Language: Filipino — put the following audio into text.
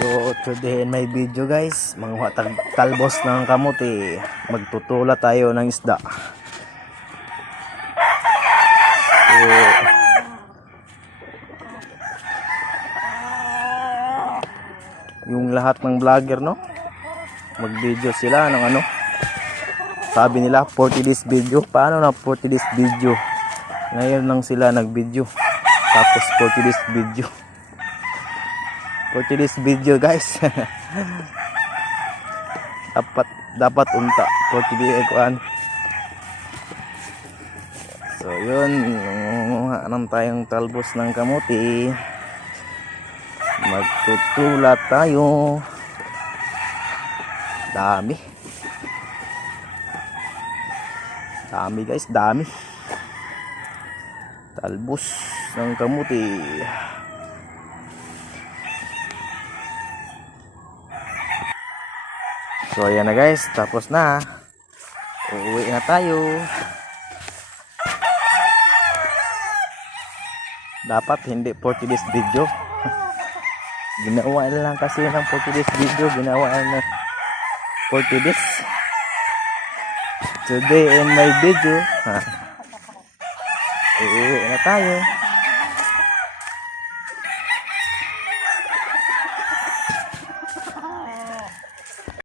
So today in my video guys, mga talbos ng kamote, magtutula tayo ng isda. So, yung lahat ng vlogger no, mag-video sila ng ano, sabi nila 40 days video. Paano na 40 days video? Ngayon lang sila nag-video, tapos 40 days video. 40 days video guys. dapat unta 40 days kuan. So yun, anong tayong talbos ng kamote, magtutula tayo. Dami guys, dami talbos ng kamote. So ayan na guys, tapos na. Uuwi na tayo. Dapat hindi 40 days video. Ginawa na lang kasi ng 40 days video, ginawa na 40 days. Today in my video, uuwi na tayo.